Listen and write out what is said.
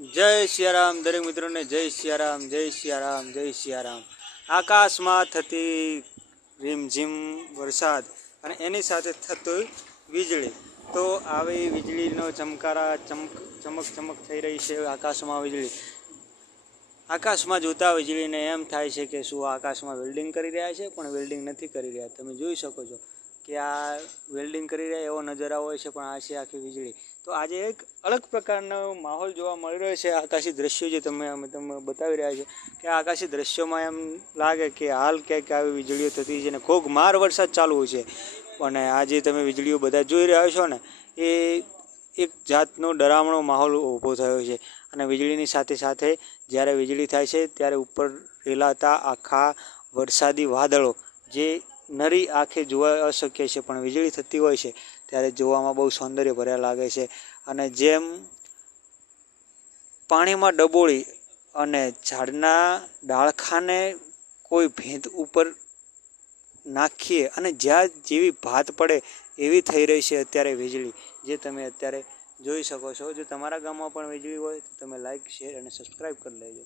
જય સિયારામ. દરેક મિત્રોને જય સિયારામ જય સિયારામ જય સિયારામ. આકાશમાં થતી રીમઝીમ વરસાદ અને એની સાથે થતું વીજળી. તો આવી વીજળીનો ચમકારા ચમક ચમક ચમક થઈ રહી છે આકાશમાં વીજળી. આકાશમાં જોતા વીજળીને એમ થાય છે કે શું આકાશમાં વેલ્ડિંગ કરી રહ્યા છે? પણ વેલ્ડિંગ નથી કરી રહ્યા. તમે જોઈ શકો છો. કે આ વેલ્ડિંગ કરી રહ્યા એવો નજારા હોય છે, પણ આ છે આખી વીજળી. તો આજે એક અલગ પ્રકારનો માહોલ જોવા મળી રહ્યો છે, આકાશી દ્રશ્યો જે તમે અમે તમને બતાવી રહ્યા છે કે આ આકાશી દ્રશ્યોમાં એમ લાગે કે હાલ ક્યાંક આવી વીજળીઓ થતી છે અને ખૂબ માર વરસાદ ચાલુ છે. અને આ જે તમે વીજળીઓ બધા જોઈ રહ્યા છો ને, એ એક જાતનો ડરામણો માહોલ ઊભો થયો છે. અને વીજળીની સાથે સાથે જ્યારે વીજળી થાય છે, ત્યારે ઉપર રેલાતા આખા વરસાદી વાદળો જે નરી આંખે જોવા અશક્ય છે, પણ વીજળી થતી હોય છે, ત્યારે જોવામાં બહુ સૌંદર્ય ભર્યા લાગે છે. અને જેમ પાણીમાં ડબોળી અને ઝાડના ડાળખાને કોઈ ભેંત ઉપર નાખીએ અને જ્યાં જેવી ભાત પડે એવી થઈ રહી છે અત્યારે વીજળી. જે તમે અત્યારે જોઈ શકો છો. જો તમારા ગામમાં પણ વીજળી હોય તો તમે લાઈક શેર અને સબસ્ક્રાઈબ કરી લેજો.